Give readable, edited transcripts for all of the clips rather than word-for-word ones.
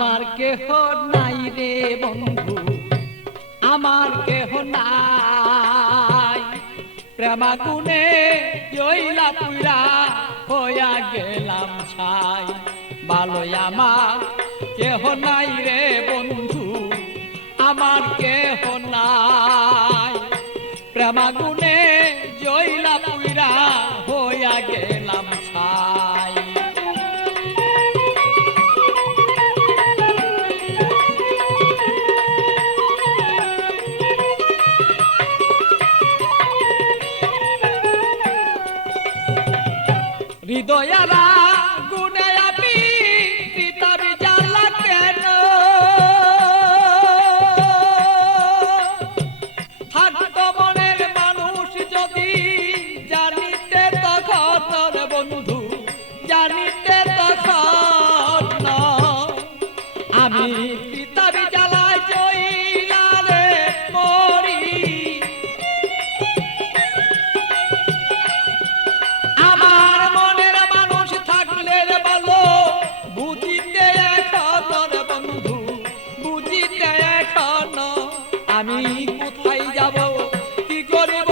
আমার কেহ নাই রে বন্ধু, আমার কেহ নাই। প্রেমাগুনে জইলা পুরা হইয়া গেলাম ছাই। ভালোই আমার কেহ নাই রে বন্ধু, আমার কেহ নাই। প্রেমাগুনে জইলা পুরা হইয়া গেলাম ছাই। হৃদয়ারা গুনে আমি পিতাবি জ্বালা কেন, থাকতো মনের মানুষ যদি জানিতে তখন বন্ধু, জানিতে তখন আমি পিতাবি জ্বালায় জইলা রে মরি। আমার মনের মানুষ থাকলে ভালো বুঝিতে এখন বন্ধু, বুঝিতে এখন আমি কোথায় যাব, কি করব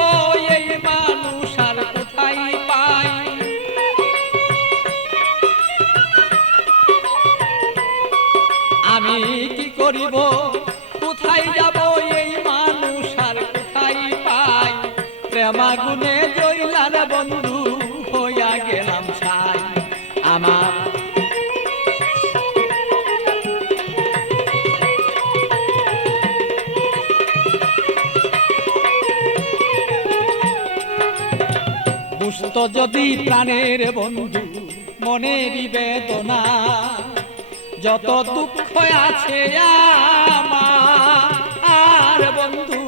এই মানুষ আর কোথায় পাই। আমি কি করিব, কোথায় যাব এই মানুষ আর কোথায় পাই। প্রেমাগুনে জইলার বন্ধু হইয়া গেলাম ছাই। আমার বুঝত যদি প্রাণের বন্ধু মনের বেদনা, যত দুঃখ আছে আমার বন্ধু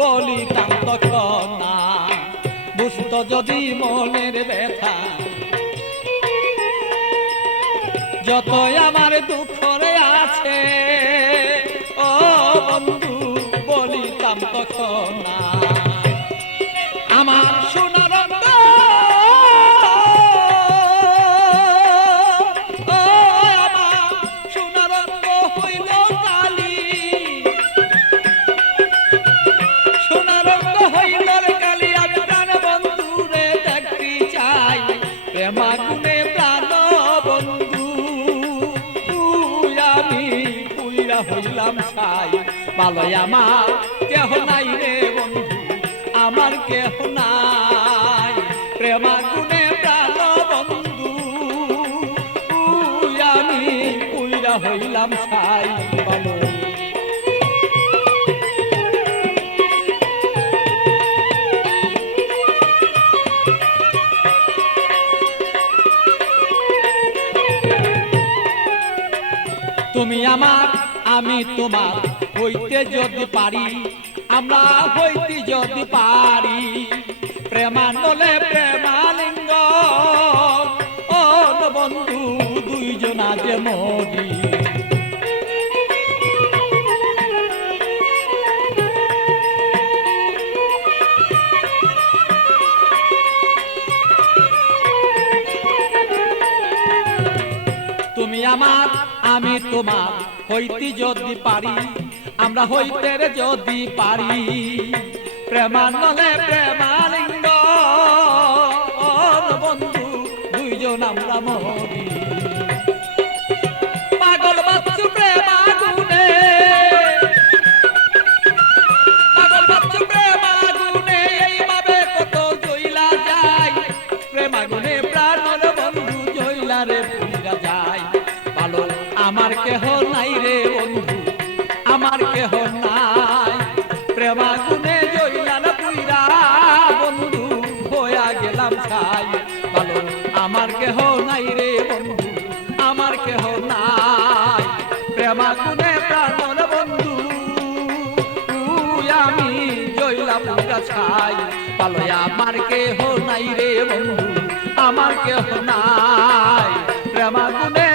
বলিতাম তখন না। বুঝত যদি মনের ব্যথা, যত আমার দুঃখ আছে ও বন্ধু বলিতাম তখন না। আমার সোনার প্রেমাগুনে প্রাণ বন্ধু আমি পুইরা হইলাম ছাই। ভালোই আমার কেহ নাই রে বন্ধু, আমার কেহ নাই। প্রেমাগুনে প্রাণ বন্ধু আমি পুইরা হইলাম ছাই। ভালো তুমি আমার আমি তোমার হইতে যদি পারি, আমরা হইতে যদি পারি। প্রেমানলে প্রেমালিঙ্গ ও বন্ধু দুইজনা যে মরি। তুমি আমার আমি তোমার হইতে যদি পারি, আমরা হইতে যদি পারি। প্রেমানলে প্রেমালিঙ্গ বন্ধু দুইজন আমরা মরি। পাগল বাচ্চু প্রেমাগুনে, পাগল বাচ্চু প্রেমাগুনে এইভাবে কত জইলা যায়। প্রেমাগুনে প্রাণর বন্ধু জইলা রে পুইরা যায়। ভালো আমার কেহ নাই রে বন্ধু, আমার কেহ নাই। প্রেমাগুনে জইলা না পুইরা বন্ধু হইয়া গেলাম ছাই। ভালো আমার কেহ নাই রে বন্ধু, আমার কেহ নাই। প্রেমাগুনে প্রাণর বন্ধু আমি জইলা পুইরা ছাই। ভালো আমার কেহ নাই রে বন্ধু, আমার কেহ নাই। প্রেমাগুনে